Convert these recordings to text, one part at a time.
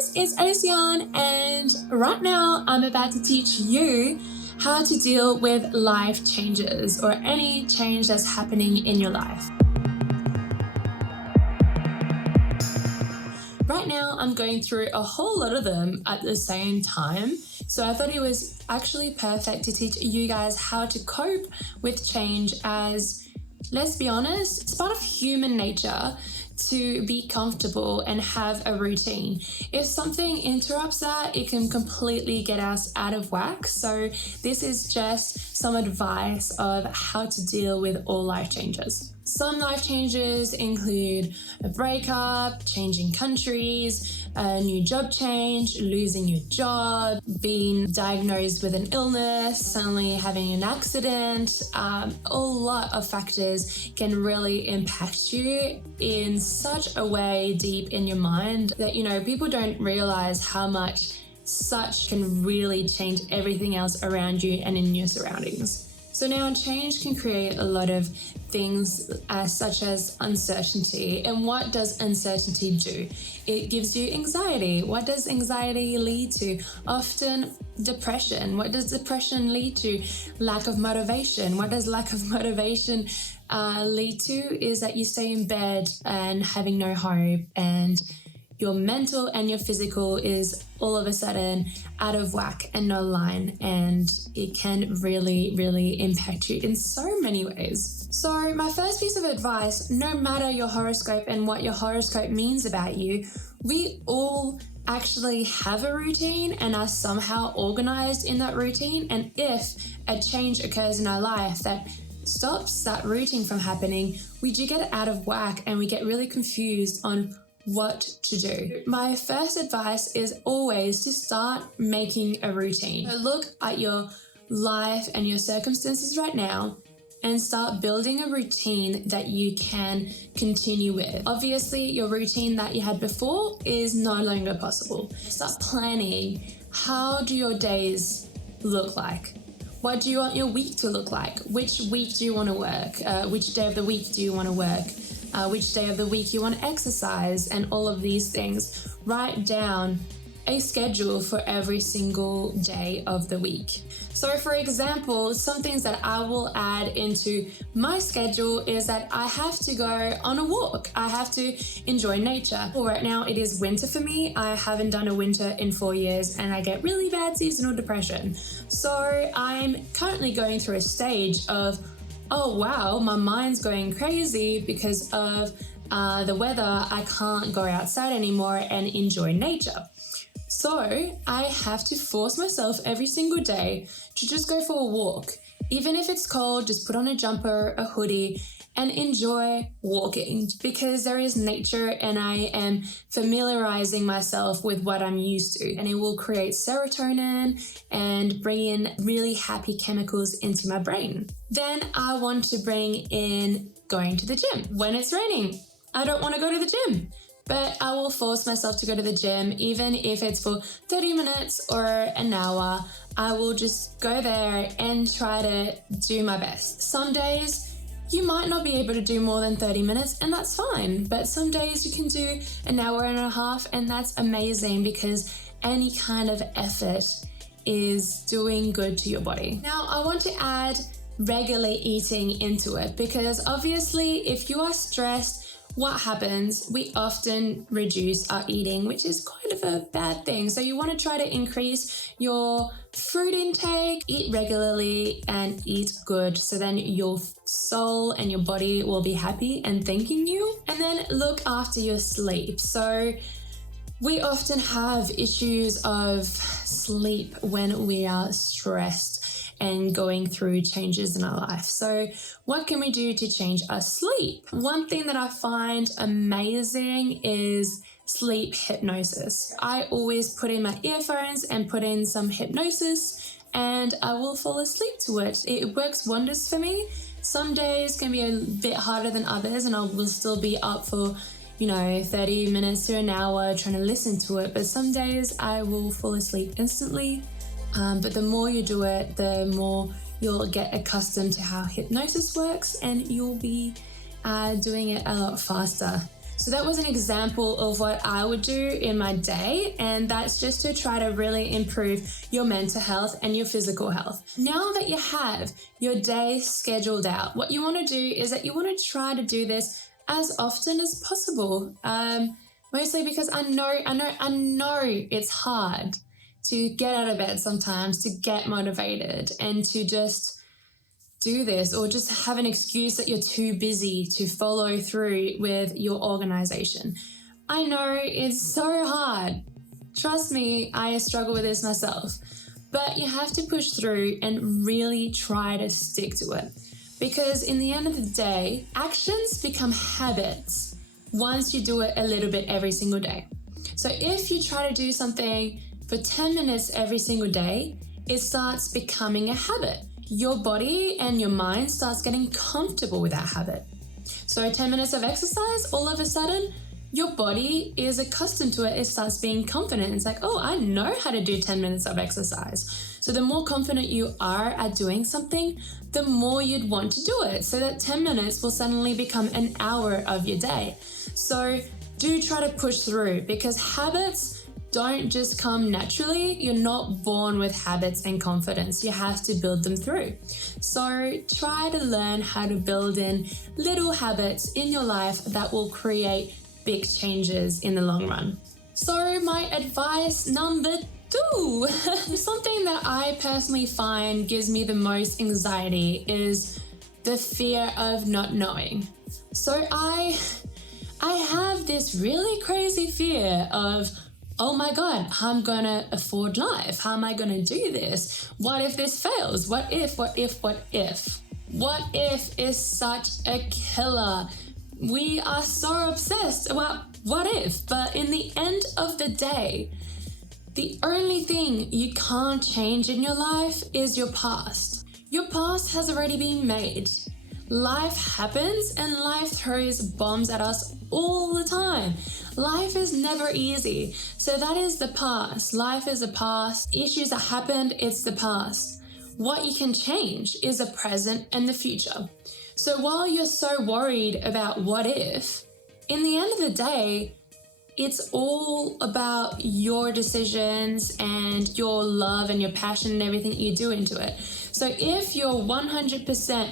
guys, it's Océane, and right now I'm about to teach you how to deal with life changes or any change that's happening in your life. Right now I'm going through a whole lot of them at the same time, so I thought it was actually perfect to teach you guys how to cope with change, as, let's be honest, it's part of human nature to be comfortable and have a routine. If something interrupts that, it can completely get us out of whack. So this is just some advice of how to deal with all life changes. Some life changes include a breakup, changing countries, a new job change, losing your job, being diagnosed with an illness, suddenly having an accident. A lot of factors can really impact you in such a way deep in your mind that, people don't realize how much such can really change everything else around you and in your surroundings. So now change can create a lot of things such as uncertainty. And what does uncertainty do? It gives you anxiety. What does anxiety lead to? Often depression. What does depression lead to? Lack of motivation. What does lack of motivation lead to? Is that you stay in bed and having no hope, and your mental and your physical is all of a sudden out of whack and no line, and it can really, really impact you in so many ways. So my first piece of advice, no matter your horoscope and what your horoscope means about you, we all actually have a routine and are somehow organized in that routine. And if a change occurs in our life that stops that routine from happening, we do get out of whack and we get really confused on what to do. My first advice is always to start making a routine. So look at your life and your circumstances right now and start building a routine that you can continue with. Obviously, your routine that you had before is no longer possible. Start planning. How do your days look like? What do you want your week to look like? Which week do you want to work? Which day of the week do you want to work? Which day of the week you want to exercise, and all of these things. Write down a schedule for every single day of the week. So for example, some things that I will add into my schedule is that I have to go on a walk. I have to enjoy nature. Well, right now it is winter for me. I haven't done a winter in 4 years and I get really bad seasonal depression. So I'm currently going through a stage of, oh wow, my mind's going crazy because of the weather. I can't go outside anymore and enjoy nature. So I have to force myself every single day to just go for a walk. Even if it's cold, just put on a jumper, a hoodie, and enjoy walking, because there is nature and I am familiarizing myself with what I'm used to, and it will create serotonin and bring in really happy chemicals into my brain. Then I want to bring in going to the gym. When it's raining, I don't want to go to the gym, but I will force myself to go to the gym, even if it's for 30 minutes or an hour. I will just go there and try to do my best. Some days you might not be able to do more than 30 minutes, and that's fine. But some days you can do an hour and a half, and that's amazing, because any kind of effort is doing good to your body. Now, I want to add regularly eating into it, because obviously if you are stressed, what happens? We often reduce our eating, which is kind of a bad thing. So you want to try to increase your fruit intake, eat regularly, and eat good. So then your soul and your body will be happy and thanking you. And then look after your sleep. So we often have issues of sleep when we are stressed and going through changes in our life. So what can we do to change our sleep? One thing that I find amazing is sleep hypnosis. I always put in my earphones and put in some hypnosis, and I will fall asleep to it. It works wonders for me. Some days can be a bit harder than others, and I will still be up for 30 minutes to an hour trying to listen to it. But some days I will fall asleep instantly. But the more you do it, the more you'll get accustomed to how hypnosis works, and you'll be doing it a lot faster. So that was an example of what I would do in my day, and that's just to try to really improve your mental health and your physical health. Now that you have your day scheduled out, what you want to do is that you want to try to do this as often as possible. Mostly because I know it's hard to get out of bed sometimes, to get motivated and to just do this, or just have an excuse that you're too busy to follow through with your organization. I know it's so hard. Trust me, I struggle with this myself. But you have to push through and really try to stick to it. Because in the end of the day, actions become habits once you do it a little bit every single day. So if you try to do something for 10 minutes every single day, it starts becoming a habit. Your body and your mind starts getting comfortable with that habit. So 10 minutes of exercise, all of a sudden, your body is accustomed to it. It starts being confident. It's like, oh, I know how to do 10 minutes of exercise. So the more confident you are at doing something, the more you'd want to do it. So that 10 minutes will suddenly become an hour of your day. So do try to push through, because habits don't just come naturally. You're not born with habits and confidence. You have to build them through. So try to learn how to build in little habits in your life that will create big changes in the long run. So my advice number 2, something that I personally find gives me the most anxiety is the fear of not knowing. So I have this really crazy fear of, oh my God, how I'm gonna afford life? How am I gonna do this? What if this fails? What if? What if is such a killer. We are so obsessed about what if, but in the end of the day, the only thing you can't change in your life is your past. Your past has already been made. Life happens and life throws bombs at us all the time. Life is never easy. So that is the past. Life is a past. Issues that happened, it's the past. What you can change is the present and the future. So while you're so worried about what if, in the end of the day, it's all about your decisions and your love and your passion and everything you do into it. So if you're 100%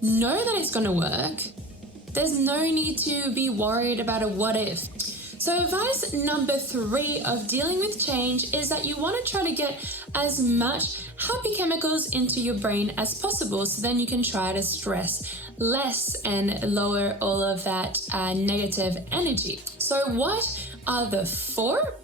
know that it's going to work, there's no need to be worried about a what if. So advice number 3 of dealing with change is that you want to try to get as much happy chemicals into your brain as possible, so then you can try to stress less and lower all of that negative energy. So what are the 4?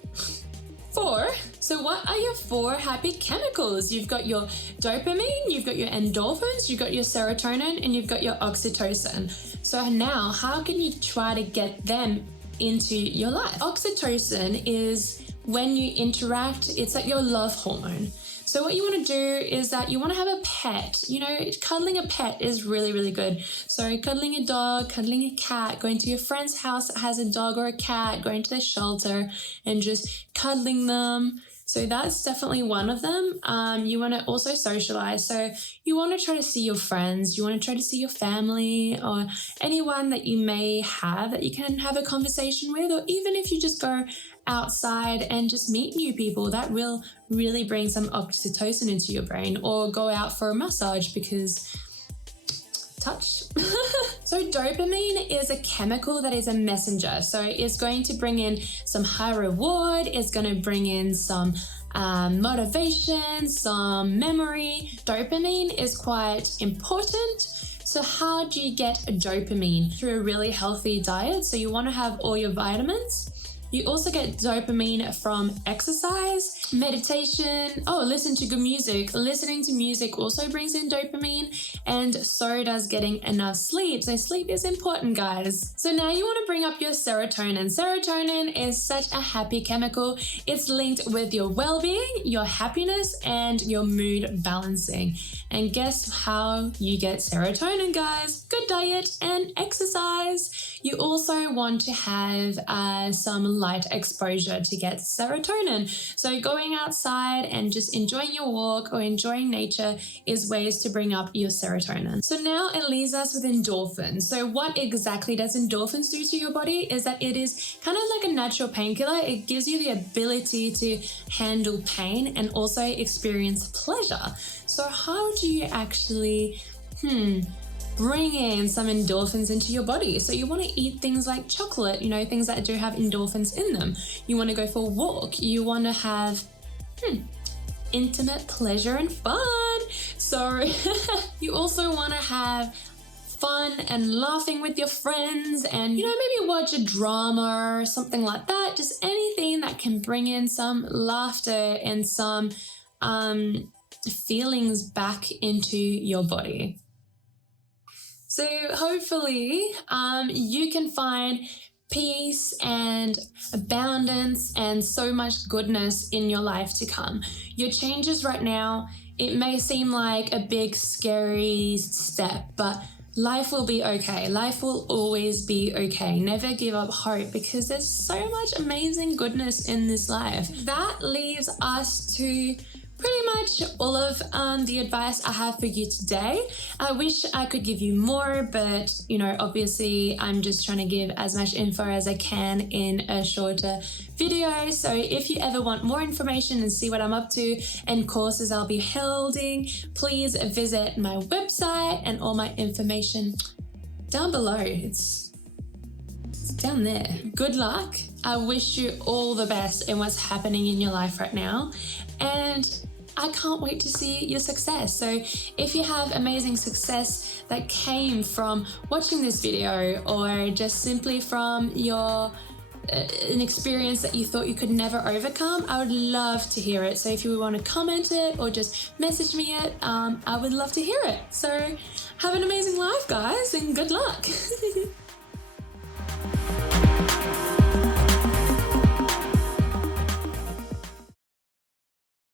So what are your 4 happy chemicals? You've got your dopamine, you've got your endorphins, you've got your serotonin, and you've got your oxytocin. So now, how can you try to get them into your life? Oxytocin is when you interact, it's like your love hormone. So what you want to do is that you want to have a pet. You know, cuddling a pet is really, really good. So cuddling a dog, cuddling a cat, going to your friend's house that has a dog or a cat, going to the shelter and just cuddling them. So that's definitely one of them. You want to also socialize. So you want to try to see your friends. You want to try to see your family or anyone that you may have that you can have a conversation with, or even if you just go outside and just meet new people, that will really bring some oxytocin into your brain, or go out for a massage because touch. So dopamine is a chemical that is a messenger. So it's going to bring in some high reward. It's going to bring in some motivation, some memory. Dopamine is quite important. So how do you get dopamine? Through a really healthy diet. So you want to have all your vitamins. You also get dopamine from exercise, meditation, listen to good music. Listening to music also brings in dopamine, and so does getting enough sleep. So sleep is important, guys. So now you want to bring up your serotonin. Serotonin is such a happy chemical. It's linked with your well-being, your happiness, and your mood balancing. And guess how you get serotonin, guys? Good diet and exercise. You also want to have some light exposure to get serotonin. So going outside and just enjoying your walk or enjoying nature is ways to bring up your serotonin. So now it leaves us with endorphins. So what exactly does endorphins do to your body is that it is kind of like a natural painkiller. It gives you the ability to handle pain and also experience pleasure. So how do you actually bring in some endorphins into your body? So you want to eat things like chocolate, things that do have endorphins in them. You want to go for a walk. You want to have intimate pleasure and fun. So you also want to have fun and laughing with your friends and, maybe watch a drama or something like that. Just anything that can bring in some laughter and some feelings back into your body. So hopefully you can find peace and abundance and so much goodness in your life to come. Your changes right now, it may seem like a big scary step, but life will be okay. Life will always be okay. Never give up hope because there's so much amazing goodness in this life. That leaves us to pretty much all of the advice I have for you today. I wish I could give you more, but obviously I'm just trying to give as much info as I can in a shorter video. So if you ever want more information and see what I'm up to and courses I'll be holding, please visit my website and all my information down below. It's down there. Good luck. I wish you all the best in what's happening in your life right now. And I can't wait to see your success. So if you have amazing success that came from watching this video or just simply from an experience that you thought you could never overcome, I would love to hear it. So if you want to comment it or just message me it, I would love to hear it. So have an amazing life, guys, and good luck.